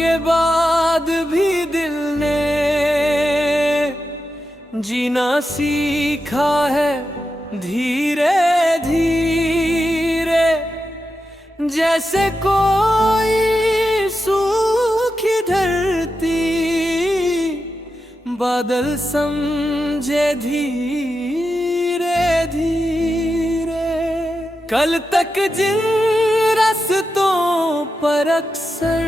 के बाद भी दिल ने जीना सीखा है धीरे धीरे। जैसे कोई सूखी धरती बादल समझे धीरे धीरे। कल तक जिन रास्तों पर अक्सर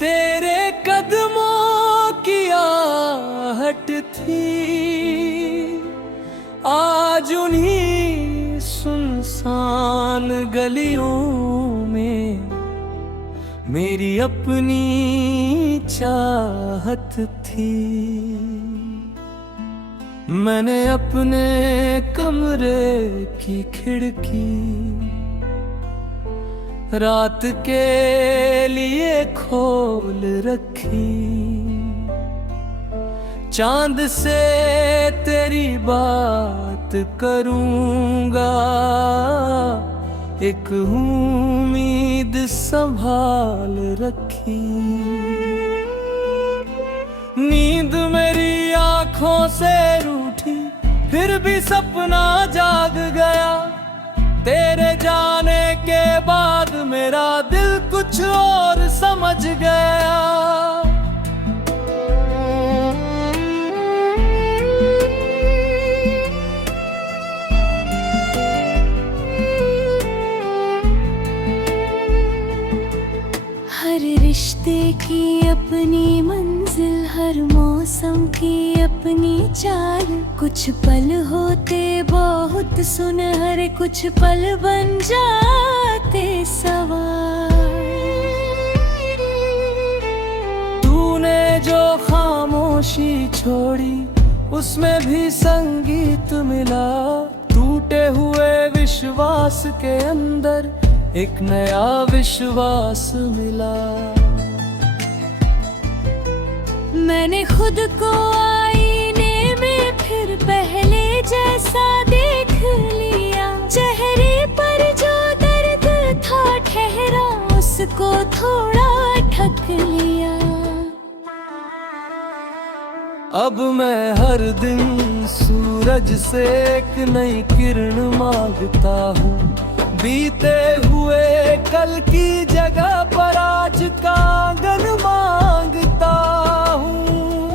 तेरे कदमों की आहट थी, आज उन्हीं सुनसान गलियों में मेरी अपनी चाहत थी। मैंने अपने कमरे की खिड़की रात के लिए खोल रखी। चांद से तेरी बात करूंगा, एक उम्मीद संभाल रखी। नींद मेरी आंखों से रूठी, फिर भी सपना जाग गया। तेरे जाने के बाद मेरा दिल कुछ और समझ गया। हर रिश्ते की अपनी मंजिल, हर मौसम की अपनी चाल। कुछ पल होते बहुत सुनहरे, कुछ पल बन जाते सवाल। तूने जो खामोशी छोड़ी उसमें भी संगीत मिला। टूटे हुए विश्वास के अंदर एक नया विश्वास मिला। मैंने खुद को आईने में फिर पहले जैसा देख लिया। चेहरे पर जो दर्द था ठहरा, उसको थोड़ा ढक लिया। अब मैं हर दिन सूरज से एक नई किरण मांगता हूँ। बीते हुए कल की जगह पर आज का आंगन मांगता हूँ।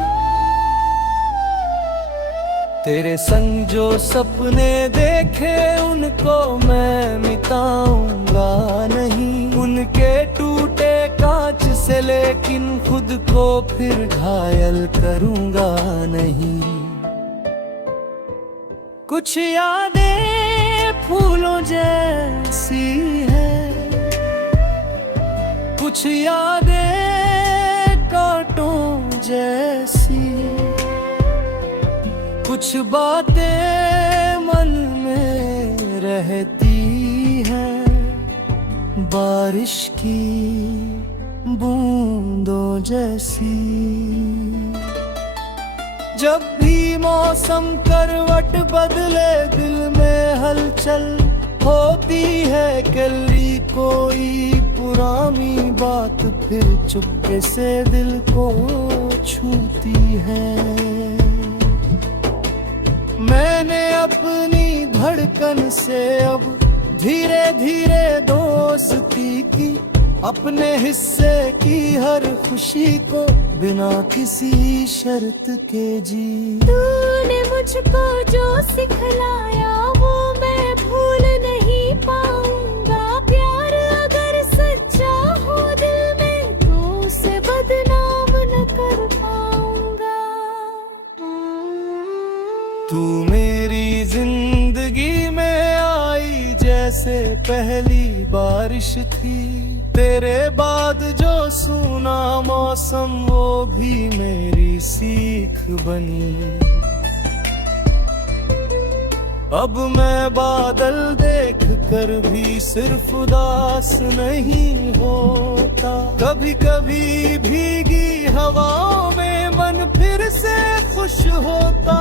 तेरे संग जो सपने देखे उनको मैं मिटाऊंगा नहीं। उनके टूटे कांच से लेकिन खुद को फिर घायल करूंगा नहीं। कुछ यादें फूलों जैसी है, कुछ यादें कांटों जैसी। कुछ बातें मन में रहती हैं बारिश की बूंदों जैसी। जब भी मौसम करवट बदले दिल में हलचल होती है। कली कोई पुरानी बात फिर चुपके से दिल को छूती है। मैंने अपनी धड़कन से अब धीरे धीरे दोस्ती की। अपने हिस्से की हर खुशी को बिना किसी शर्त के जी। तूने मुझको जो सिखलाया वो मैं भूल नहीं पाऊंगा। प्यार अगर सच्चा हो दिल में तो उसे बदनाम न कर पाऊंगा। तू मेरी जिंदगी में आई जैसे पहली बारिश थी। तेरे बाद जो सूना मौसम वो भी मेरी सीख बनी। अब मैं बादल देख कर भी सिर्फ उदास नहीं होता। कभी कभी भीगी हवाओं में मन फिर से खुश होता।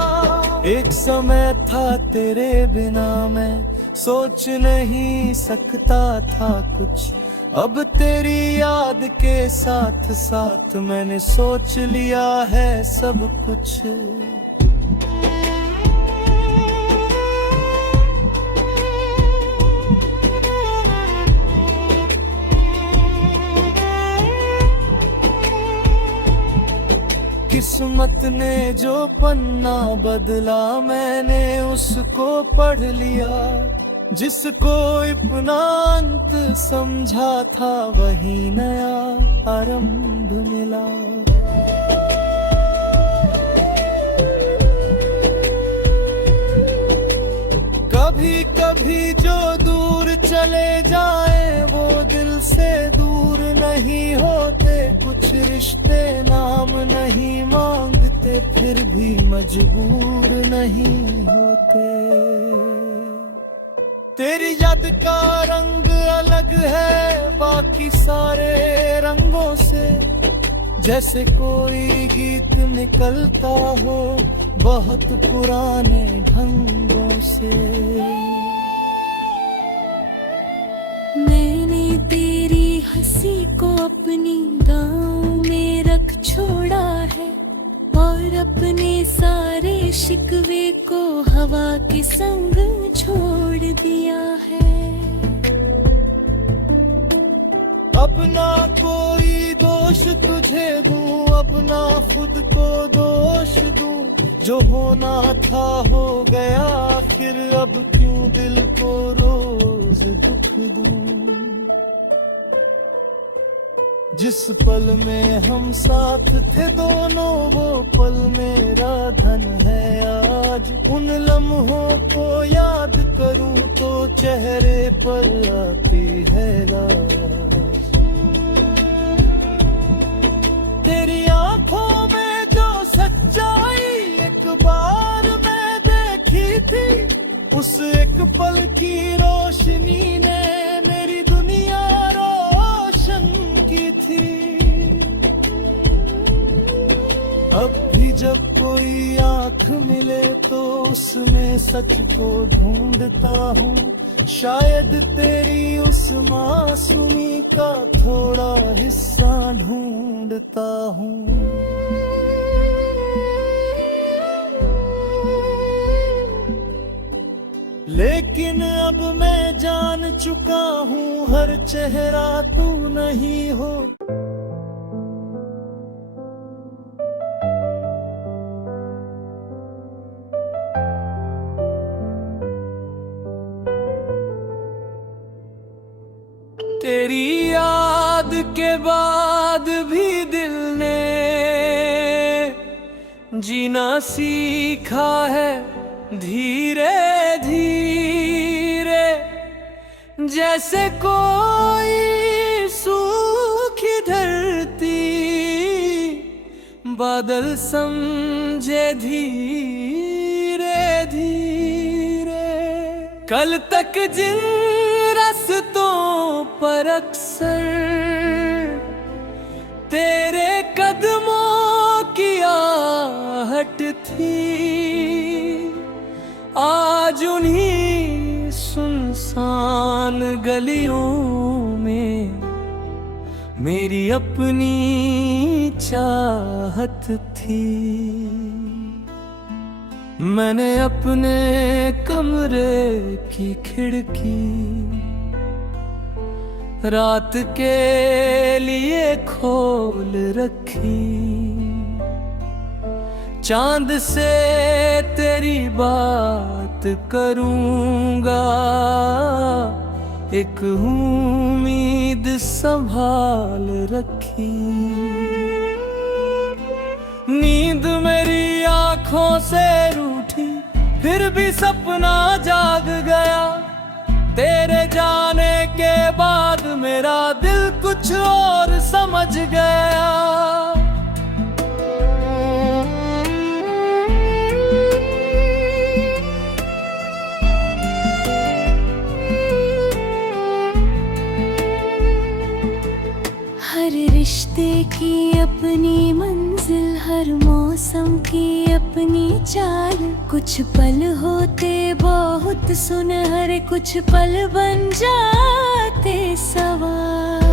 एक समय था तेरे बिना मैं सोच नहीं सकता था कुछ। अब तेरी याद के साथ साथ मैंने सोच लिया है सब कुछ। किस्मत ने जो पन्ना बदला मैंने उसको पढ़ लिया, जिसको अपना अंत समझा था वही नया आरंभ मिला। कभी कभी जो दूर चले जाए वो दिल से दूर नहीं होते, कुछ रिश्ते नाम नहीं मांगते फिर भी मजबूर नहीं होते। तेरी याद का रंग अलग है बाकी सारे रंगों से, जैसे कोई गीत निकलता हो बहुत पुराने ढंगों से। मैंने तेरी हंसी को अपनी गाँव में रख छोड़ा है, और अपने सारे शिकवे को हवा के संग छोड़ दिया है। अपना कोई दोष तुझे दूं, अपना खुद को दोष दूं, जो होना था हो गया आखिर अब क्यों दिल को रोज दुख दूं। जिस पल में हम साथ थे दोनों वो पल मेरा धन है आज, उन लम्हों को याद करूं तो चेहरे पर आती है लाज। तेरी आंखों में जो सच्चाई एक बार मैं देखी थी, उस एक पल की रोशनी ने मेरी दुनिया रोशन की थी। अब भी जब कोई आंख मिले तो उसमें सच को ढूंढता हूँ, शायद तेरी उस मासूमी का थोड़ा हिस्सा ढूंढता हूँ। लेकिन अब मैं जान चुका हूँ हर चेहरा तू नहीं हो। तेरी याद के बाद भी दिल ने जीना सीखा है धीरे धीरे, जैसे कोई सूखी धरती बादल समझे धीरे धीरे। कल तक जिन रास्तों पर अक्सर तेरे कदमों की आहट थी, आज उन्हीं सुनसान गलियों में मेरी अपनी चाहत थी। मैंने अपने कमरे की खिड़की रात के लिए खोल रखी, चांद से तेरी बात करूंगा, एक उम्मीद संभाल रखी। नींद मेरी आंखों से रूठी फिर भी सपना जाग गया, तेरे जाने के बाद मेरा दिल कुछ और समझ गया। हर रिश्ते की अपनी मंजिल, हर मौसम की अपनी चाल, कुछ पल होते बहुत सुनहरे, कुछ पल बन जाते सवाल।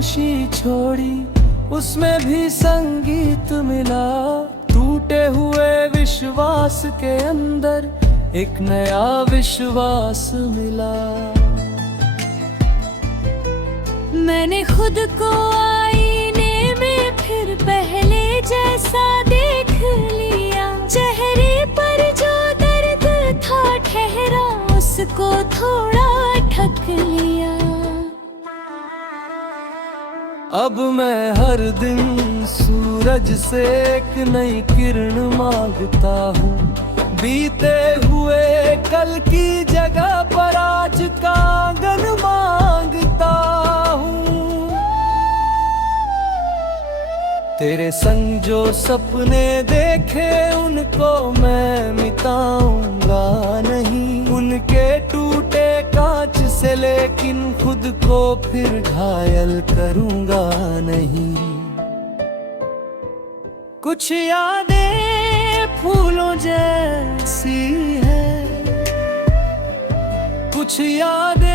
खामोशी छोड़ी, उसमें भी संगीत मिला। टूटे हुए विश्वास के अंदर एक नया विश्वास मिला। मैंने खुद को आईने में फिर पहले जैसा देख लिया। चेहरे पर जो दर्द था ठहरा, उसको थोड़ा ढक लिया। अब मैं हर दिन सूरज से एक नई किरण मांगता हूँ। बीते हुए कल की जगह पर आज का आंगन मांगता हूँ। तेरे संग जो सपने देखे उनको मैं मिटाऊंगा नहीं। उनके टूटे कांच से लेकिन खुद को फिर घायल करूंगा नहीं। कुछ यादें फूलों जैसी है, कुछ यादें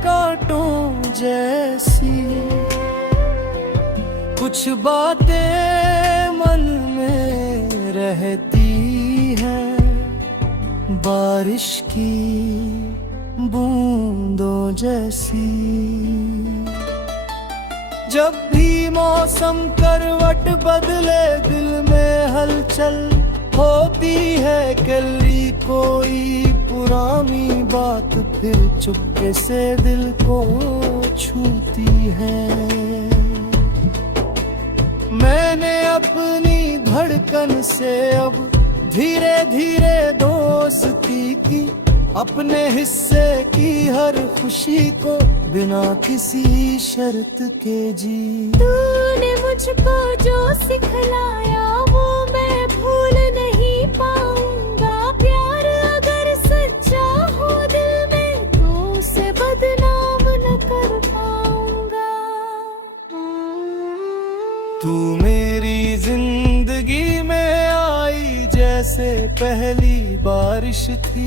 कांटों जैसी, कुछ बातें मन में रहती है बारिश की बूंदों जैसी। जब भी मौसम करवट बदले, दिल में हलचल होती है। कली कोई पुरानी बात फिर चुपके से दिल को छूती है। मैंने अपनी धड़कन से अब धीरे धीरे दोस्ती की। अपने हिस्से की हर खुशी को बिना किसी शर्त के जी। तूने मुझको जो सिखलाया वो मैं भूल नहीं पाऊंगा। प्यार अगर सच्चा हो दिल में तो उसे बदनाम न कर पाऊंगा। तू मेरी जिंदगी में आई जैसे पहली बारिश थी।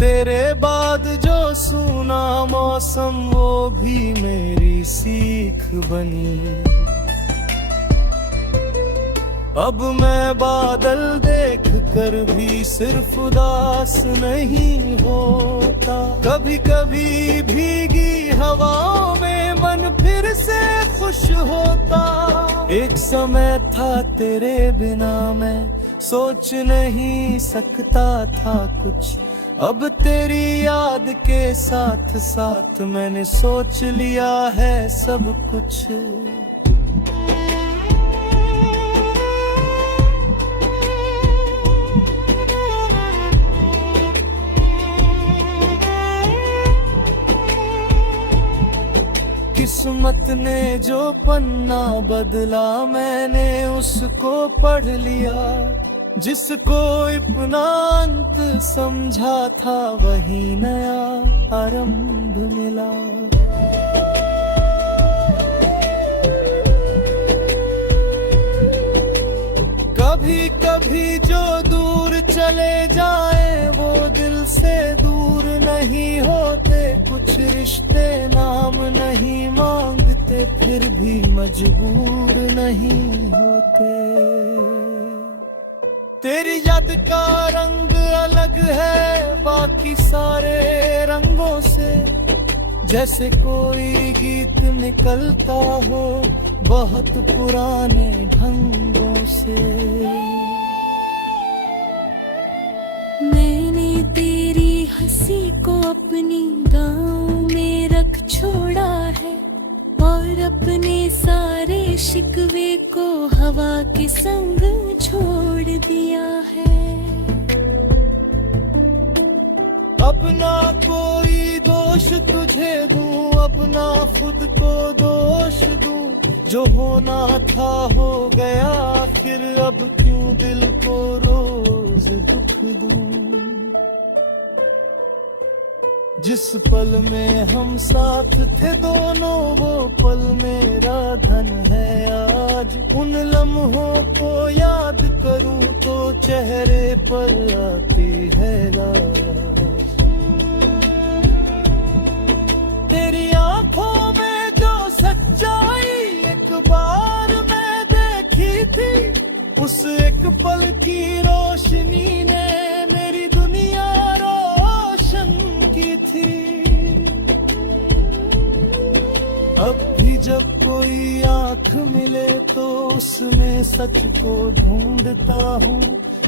तेरे बाद जो सूना मौसम वो भी मेरी सीख बनी। अब मैं बादल देख कर भी सिर्फ उदास नहीं होता। कभी कभी भीगी हवाओं में मन फिर से खुश होता। एक समय था तेरे बिना मैं सोच नहीं सकता था कुछ। अब तेरी याद के साथ साथ मैंने सोच लिया है सब कुछ। किस्मत ने जो पन्ना बदला मैंने उसको पढ़ लिया। जिसको अपना अंत समझा था वही नया आरंभ मिला। कभी कभी जो दूर चले जाए वो दिल से दूर नहीं होते। कुछ रिश्ते नाम नहीं मांगते फिर भी मजबूर नहीं होते। तेरी याद का रंग अलग है बाकी सारे रंगों से। जैसे कोई गीत निकलता हो बहुत पुराने ढंगों से। मैंने तेरी हंसी को अपनी गाँव में रख छोड़ा है और अपने सारे शिकवे को हवा के संग छोड़ दिया है। अपना कोई दोष तुझे दूं, अपना खुद को दोष दूं। जो होना था हो गया आखिर, अब क्यों दिल को रोज दुख दूं। जिस पल में हम साथ थे दोनों वो पल मेरा धन है आज। उन लम्हों को याद करूं तो चेहरे पर आती है लाज। तेरी आंखों में जो सच उस एक पल की रोशनी ने मेरी दुनिया रोशन की थी। अब भी जब कोई आँख मिले तो उसमें सच को ढूंढता हूँ,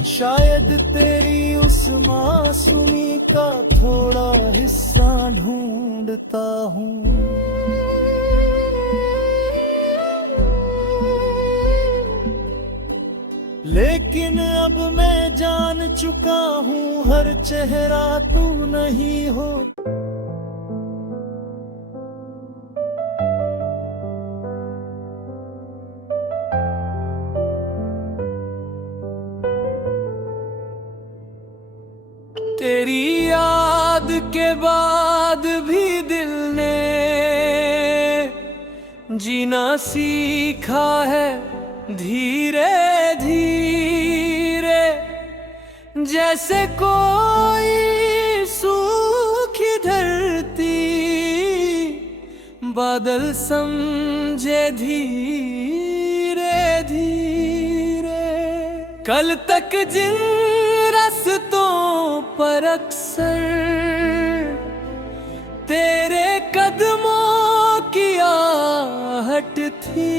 शायद तेरी उस मासूमी का थोड़ा हिस्सा ढूंढता हूँ। लेकिन अब मैं जान चुका हूँ हर चेहरा तू नहीं हो। तेरी याद के बाद भी दिल ने जीना सीखा है धीरे धीरे, जैसे कोई सूखी धरती बादल समझे धीरे धीरे। कल तक जिन रास्तों पर अक्सर तेरे कदमों की आहट थी,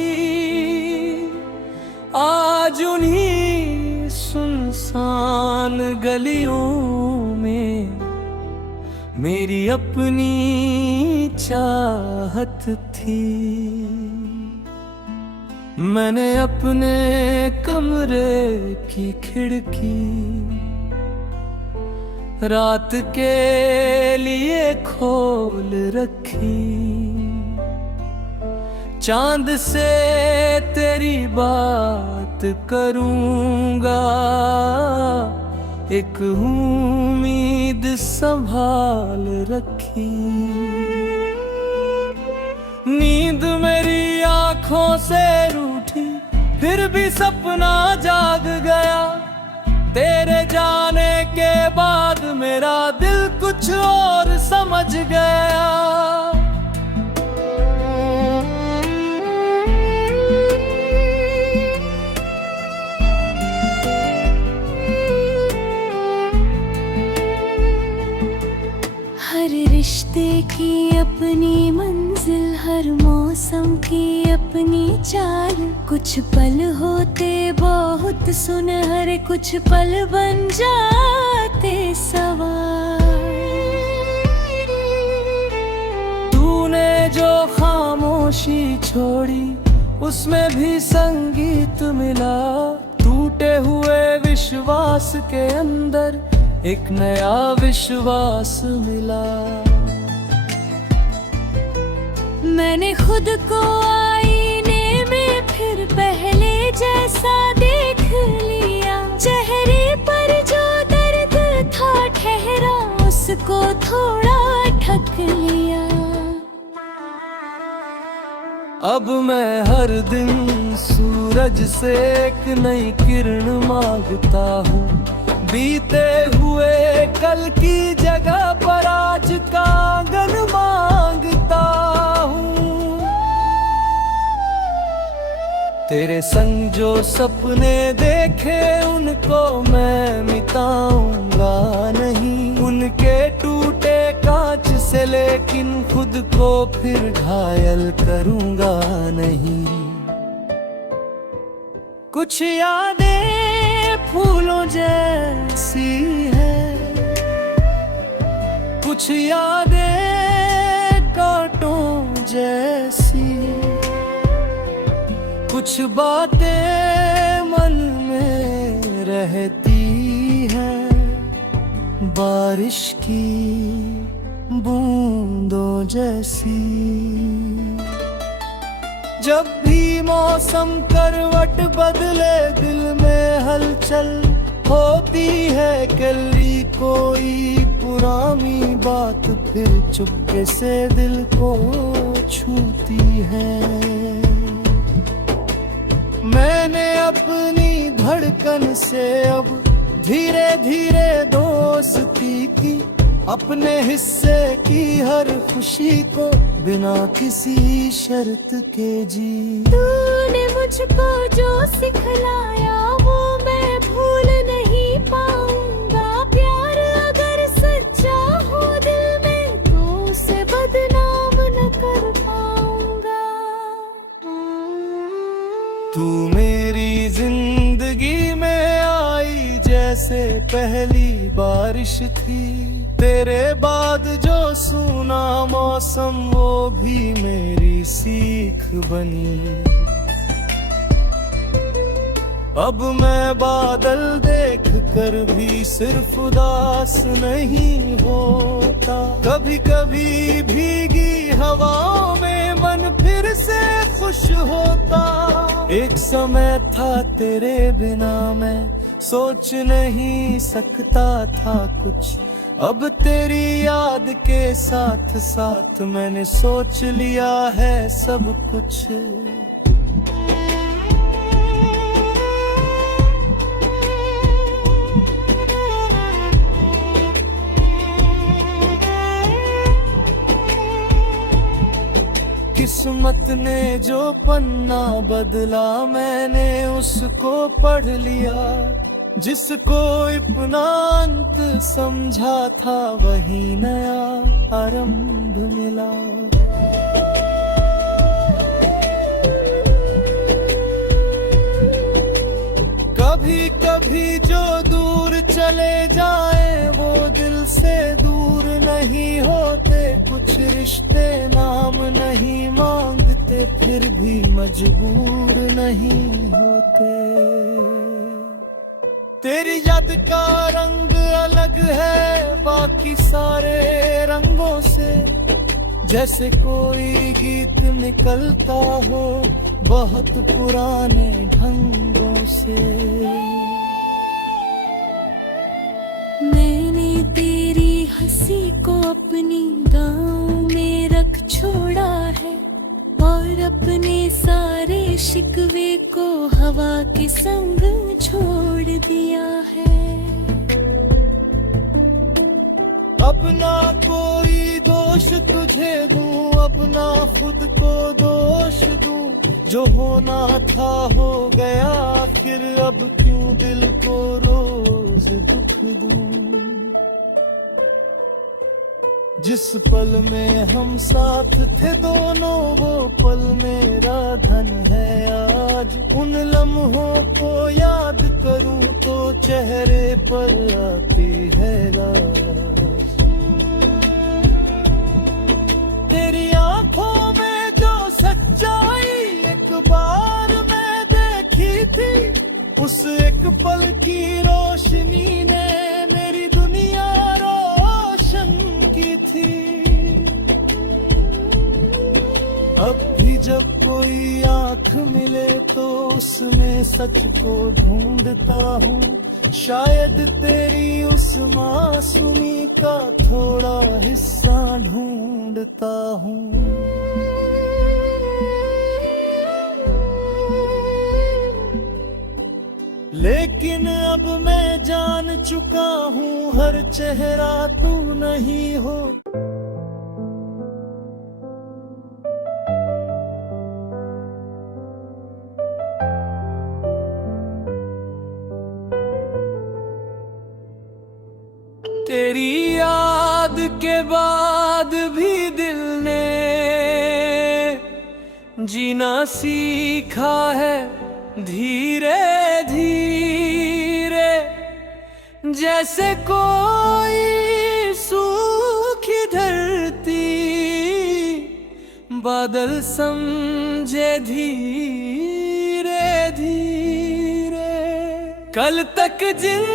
आज उन्हीं सुनसान गलियों में मेरी अपनी चाहत थी। मैंने अपने कमरे की खिड़की रात के लिए खोल रखी, चांद से तेरी बात करूंगा, एक उम्मीद संभाल रखी। नींद मेरी आंखों से रूठी, फिर भी सपना जाग गया। तेरे जाने के बाद मेरा दिल कुछ और समझ गया। हर रिश्ते की अपनी मंजिल, हर मौसम की अपनी चाल। कुछ पल होते बहुत सुनहरे, कुछ पल बन जाते सवाल। तूने जो खामोशी छोड़ी उसमें भी संगीत मिला, टूटे हुए विश्वास के अंदर एक नया विश्वास मिला। मैंने खुद को आईने में फिर पहले जैसा देख लिया, चेहरे पर जो दर्द था ठहरा उसको थोड़ा ढक लिया। अब मैं हर दिन सूरज से एक नई किरण मांगता हूँ, बीते हुए कल की जगह पर आज का आंगन मांगता हूँ। तेरे संग जो सपने देखे उनको मैं मिटाऊंगा नहीं, उनके टूटे कांच से लेकिन खुद को फिर घायल करूंगा नहीं। कुछ यादें फूलों जैसी है, कुछ यादें कांटों जैसी, कुछ बातें मन में रहती हैं बारिश की बूंदों जैसी। जब भी मौसम करवट बदले दिल में हलचल होती है, कली कोई पुरानी बात फिर चुपके से दिल को छूती है। मैंने अपनी धड़कन से अब धीरे धीरे दोस्ती की, अपने हिस्से की हर खुशी को बिना किसी शर्त के जी। तूने मुझको जो सिखलाया वो मैं भूल नहीं पाऊंगा। प्यार अगर सच्चा हो दिल में तो उसे बदनाम न कर पाऊंगा। तू मेरी जिंदगी में आई जैसे पहली बारिश थी, तेरे बाद जो सूना मौसम वो भी मेरी सीख बनी। अब मैं बादल देख कर भी सिर्फ उदास नहीं होता, कभी कभी भीगी हवाओं में मन फिर से खुश होता। एक समय था तेरे बिना मैं सोच नहीं सकता था कुछ, अब तेरी याद के साथ साथ मैंने सोच लिया है सब कुछ। किस्मत ने जो पन्ना बदला मैंने उसको पढ़ लिया, जिसको अपना अंत समझा था वही नया आरंभ मिला। कभी कभी जो दूर चले जाए वो दिल से दूर नहीं होते, कुछ रिश्ते नाम नहीं मांगते फिर भी मजबूर नहीं होते। तेरी याद का रंग अलग है बाकी सारे रंगों से, जैसे कोई गीत निकलता हो बहुत पुराने ढंगों से। मैंने तेरी हंसी को अपनी गाँव में रख छोड़ा है और अपने सारे शिकवे को हवा के संग छोड़ दिया है। अपना कोई दोष तुझे दूं, अपना खुद को दोष दूं, जो होना था हो गया आखिर अब क्यों दिल को रोज दुख दूं। जिस पल में हम साथ थे दोनों वो पल मेरा धन है आज, उन लम्हों को याद करूं तो चेहरे पर आती है लाज। तेरी आंखों में जो सच्चाई एक बार मैं देखी थी, उस एक पल की रोशनी ने मेरी दुनिया रोशन की थी। अब भी जब कोई आंख मिले तो उसमें सच को ढूंढता हूँ, शायद तेरी उस मासूमी का थोड़ा हिस्सा ढूंढता हूँ। लेकिन अब मैं जान चुका हूँ हर चेहरा तू नहीं हो। तेरी याद के बाद भी दिल ने जीना सीखा है धीरे धीरे, जैसे कोई सूखी धरती बादल समझे धीरे धीरे। कल तक जिन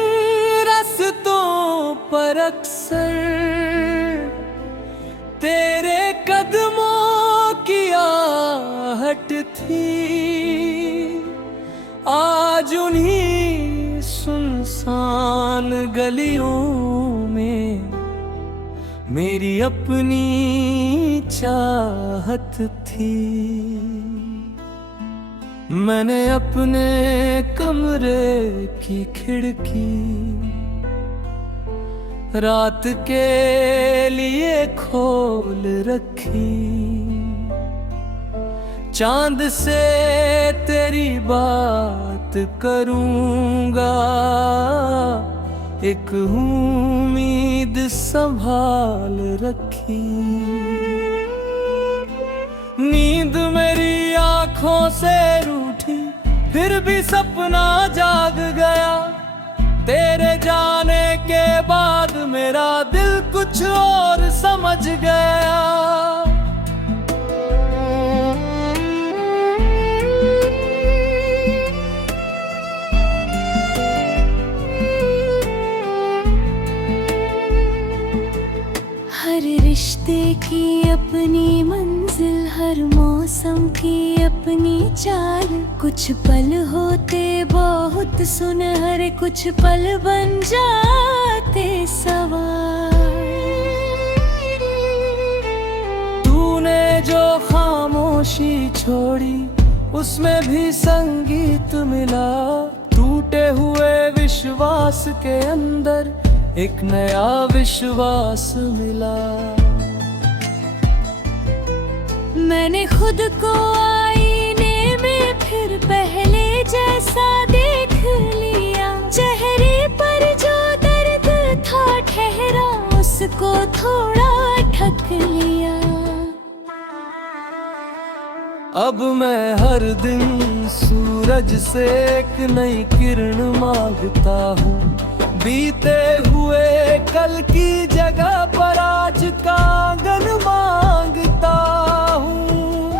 रास्तों पर अक्सर तेरे कदमों की आहट थी, आज उन्हीं सुनसान गलियों में मेरी अपनी चाहत थी। मैंने अपने कमरे की खिड़की रात के लिए खोल रखी, चांद से तेरी बात करूंगा, एक उम्मीद संभाल रखी। नींद मेरी आंखों से रूठी, फिर भी सपना जाग गया। तेरे जाने के बाद मेरा दिल कुछ और समझ गया। हर रिश्ते की अपनी मंजिल, हर मौसम की अपनी चाल। कुछ पल होते बहुत सुनहरे, कुछ पल बन जाते सवाल। तूने जो खामोशी छोड़ी, उसमें भी संगीत मिला। टूटे हुए विश्वास के अंदर एक नया विश्वास मिला। मैंने खुद को आईने में फिर पहले जैसा देख लिया। चेहरे पर जो दर्द था ठहरा, उसको थोड़ा ढक लिया। अब मैं हर दिन सूरज से एक नई किरण मांगता हूँ। बीते हुए कल की जगह पर आज का आंगन मांगता हूँ।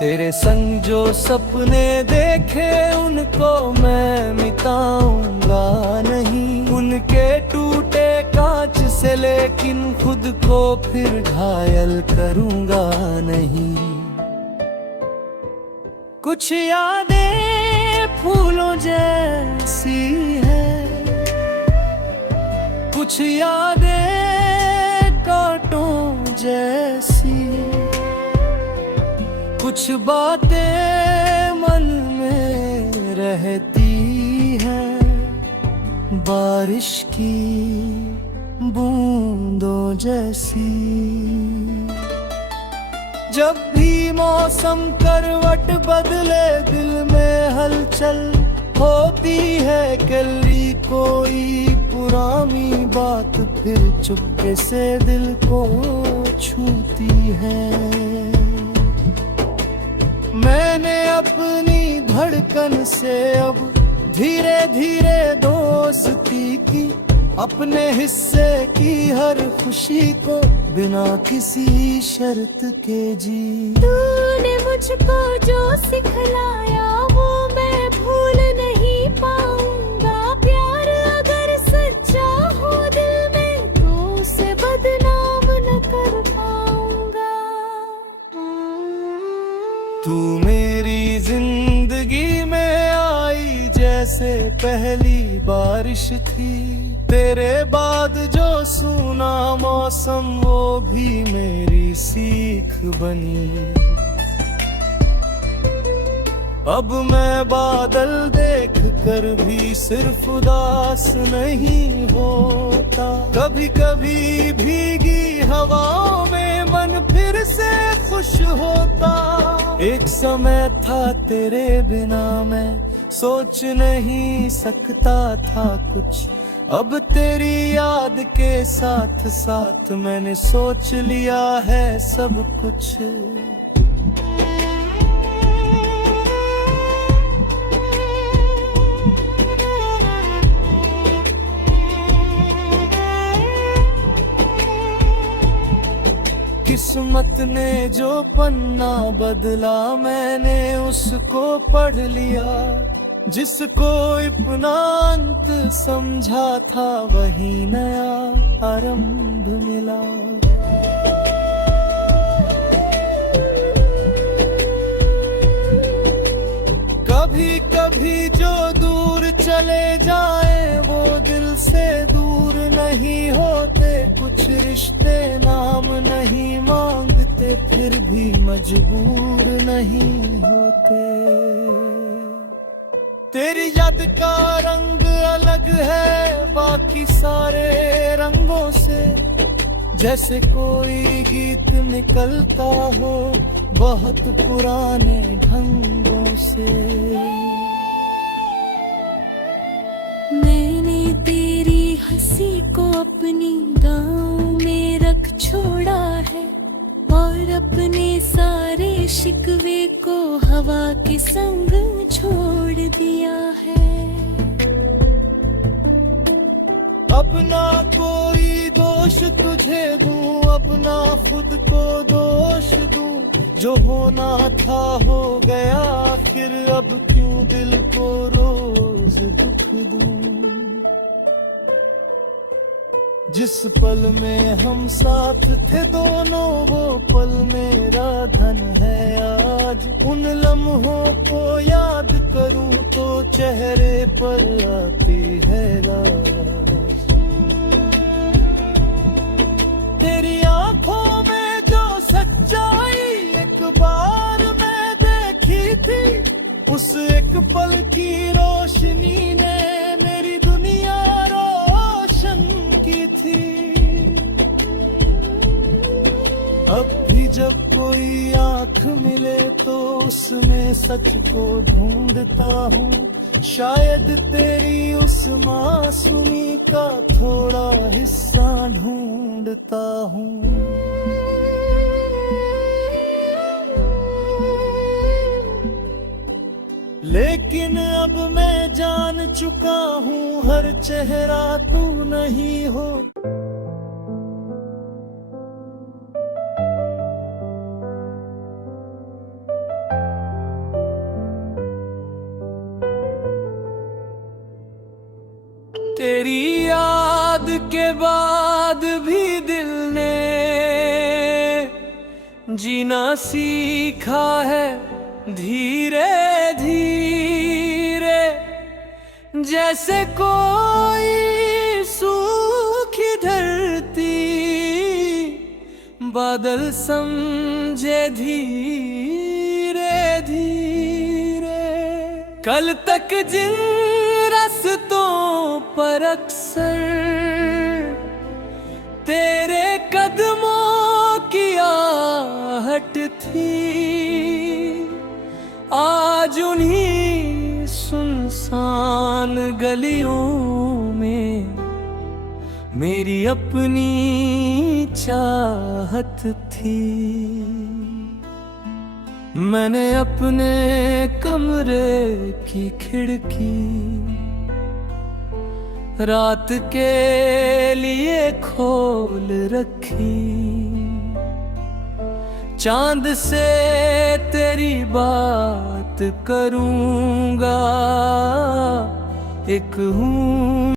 तेरे संग जो सपने देखे, उनको मैं मिटाऊंगा नहीं। उनके टूटे कांच से लेकिन खुद को फिर घायल करूंगा नहीं। कुछ यादें फूलों जैसी है, कुछ यादें कांटों जैसी। कुछ बातें मन में रहती हैं, बारिश की बूंदों जैसी। जब भी मौसम करवट बदले, दिल में हलचल होती है। कली कोई पुरानी बात फिर चुपके से दिल को छूती है। मैंने अपनी धड़कन से अब धीरे धीरे दोस्ती की। अपने हिस्से की हर खुशी को बिना किसी शर्त के जी। तूने मुझको जो सिखलाया, वो मैं भूल नहीं पाऊंगा। प्यार अगर सच्चा हो दिल में, तो उसे बदनाम न कर पाऊंगा। तू मेरी जिंदगी में आई जैसे पहली बारिश थी। तेरे बाद जो सूना मौसम, वो भी मेरी सीख बनी। अब मैं बादल देख कर भी सिर्फ उदास नहीं होता। कभी कभी भीगी हवाओं में मन फिर से खुश होता। एक समय था तेरे बिना मैं सोच नहीं सकता था कुछ। अब तेरी याद के साथ साथ मैंने सोच लिया है सब कुछ। किस्मत ने जो पन्ना बदला, मैंने उसको पढ़ लिया। जिसको अपना अंत समझा था, वही नया आरंभ मिला। कभी कभी जो दूर चले जाए, वो दिल से दूर नहीं होते। कुछ रिश्ते नाम नहीं मांगते, फिर भी मजबूर नहीं होते। तेरी याद का रंग अलग है बाकी सारे रंगों से। जैसे कोई गीत निकलता हो बहुत पुराने ढंगों से। मैंने तेरी हंसी को अपनी गाँव में रख छोड़ा है और अपने सारे शिकवे को हवा के संग छोड़ दिया है। अपना कोई दोष तुझे दूं, अपना खुद को दोष दूं, जो होना था हो गया आखिर, अब क्यों दिल को रोज दुख दूं। जिस पल में हम साथ थे दोनों वो पल मेरा धन है आज। उन लम्हों को याद करूं तो चेहरे पर आती है लाज। तेरी आंखों में जो सच्चाई एक बार मैं देखी थी, उस एक पल की रोशनी ने मेरी दुनिया रोशन की थी। अब भी जब कोई आंख मिले तो उसमें सच को ढूंढता हूँ, शायद तेरी उस मासूमी का थोड़ा हिस्सा ढूंढता हूँ। लेकिन अब मैं जान चुका हूँ हर चेहरा तू नहीं हो। तेरी याद के बाद भी दिल ने जीना सीखा है धीरे धीरे। जैसे कोई सूखी धरती बादल समझे धीरे धीरे। कल तक जिन रास्तों पर अक्सर तेरे कदमों की आहट थी, आज उन्हीं सुनसान गलियों में मेरी अपनी चाहत थी। मैंने अपने कमरे की खिड़की रात के लिए खोल रखी। चांद से तेरी बात करूंगा, एक हूँ